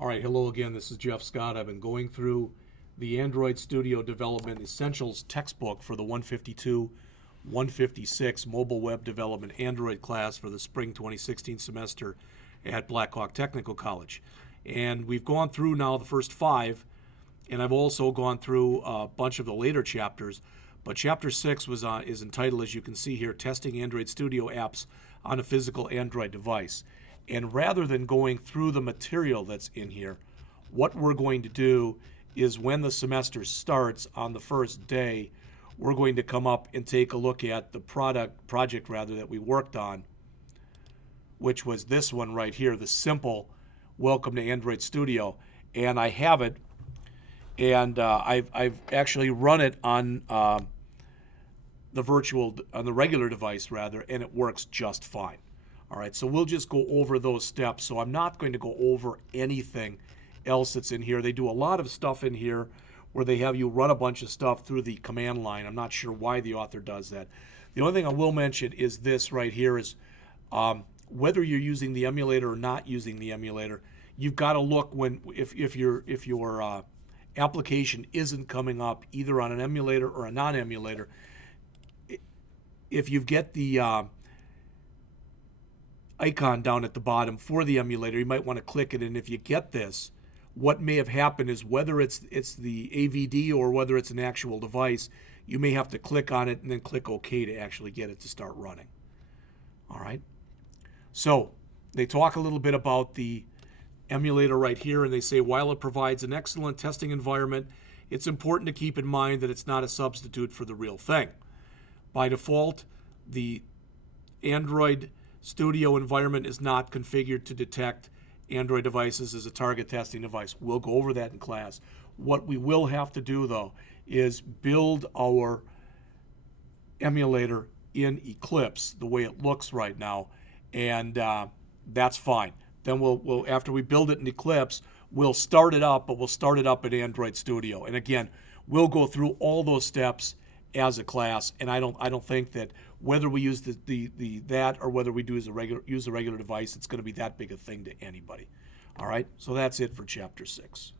All right, hello again. This is Jeff Scott. I've been going through the Android Studio Development Essentials textbook for the 152, 156 Mobile Web Development Android class for the spring 2016 semester at Blackhawk Technical College. And we've gone through now the first 5, and I've also gone through a bunch of the later chapters. But Chapter 6 is entitled, as you can see here, Testing Android Studio Apps on a Physical Android Device. And rather than going through the material that's in here, what we're going to do is when the semester starts on the first day, we're going to come up and take a look at the project that we worked on, which was this one right here, the simple Welcome to Android Studio. And I have it, and I've actually run it on the regular device rather, and it works just fine. All right, so we'll just go over those steps. So I'm not going to go over anything else that's in here. They do a lot of stuff in here where they have you run a bunch of stuff through the command line. I'm not sure why the author does that. The only thing I will mention is this right here is whether you're using the emulator or not using the emulator, you've got to look if your application isn't coming up either on an emulator or a non-emulator. If you get the icon down at the bottom for the emulator, you might want to click it, and if you get this, what may have happened is whether it's the AVD or whether it's an actual device, you may have to click on it and then click OK to actually get it to start running. All right. So they talk a little bit about the emulator right here, and they say while it provides an excellent testing environment, it's important to keep in mind that it's not a substitute for the real thing. By default, the Android Studio environment is not configured to detect Android devices as a target testing device. We'll go over that in class. What we will have to do, though, is build our emulator in Eclipse the way it looks right now, and that's fine. Then we'll after we build it in Eclipse, we'll start it up, but we'll start it up in Android Studio. And again, we'll go through all those steps as a class, and I don't think that whether we use that or whether we use a regular device, it's going to be that big a thing to anybody. All right, so that's it for Chapter 6.